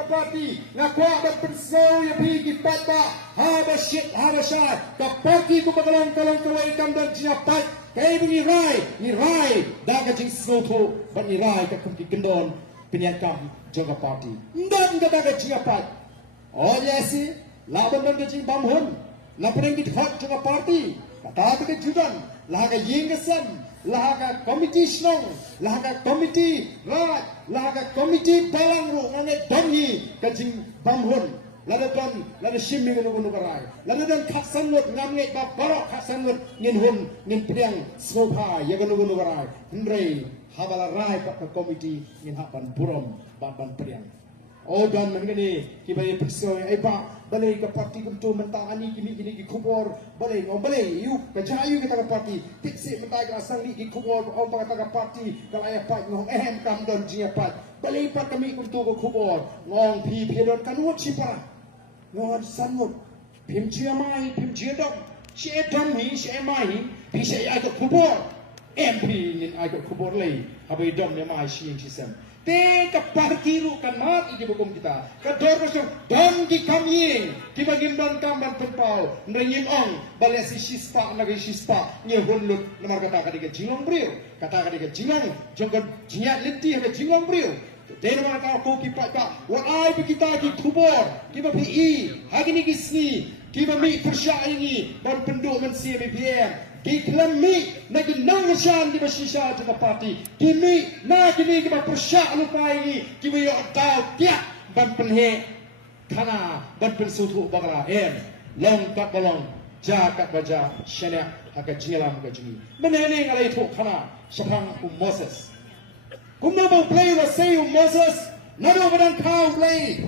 ka parti ngakwa da pensau ya pi ki pata ha shay ka parti ko bagalang kawai kam dan jiapat kai ni rai da ka jing soto ban ni rai ka kum ki gendon penyakam jaga parti ndan ka da ka jiapat oh yesi laban dan jing bamhun na pring ki hot jaga parti kata ka judan laga yingasan laga komiti snong laga komiti rat laga komiti balangru ngane doni kajing bamhun lada shimmi ngunu karai lada khaksan lut ngamnge ba barok khaksan lut ngin hun ngin priang sopa ya ngunu karai ndrei habala rai ka komiti ngin haban burom ban priang oh dan mengene kibai perso ai ba balai ka parti kuntu mentangani kini ki kubor balai balai yu ka jayu kita ka parti tiksi mentai ka asang ni ki kubor om ka ka parti kalaya pat ngong ehem kam don jia pat balai pat kami kuntu ko kubor ngong pi don kanut sipa ngong sanut pim jia mai pim jia dok she dom hi she mai pi she ai ka kubor MP nin ai ka kubor lei habai dom ne mai shi sem te ka parti ru kan mat di hukum kita ka dor masuk don di kami di bagim don kamban penpau nrengim ong balai si shispa nagi shispa nye hunlut nomor kata ka diga jingong brio kata ka diga jingong jonggon jinyat lenti ha jingong brio te nomor kata ko ki pa wa ai bi kita di kubor ki ba pi hagi ni kisni ki ba mi persya ini ban penduk men CBPM di kelami nagi nang shan di basisha jaga parti kimi nagi ni kiba persya lupa ini kimi yo tau tiak ban penhe kana ban pensutu bagala long kat bolong jakat baja shenek haka jilam ka jini menene ngalai tu kana sapang Moses kumna bau play wa say Moses nado badan kau play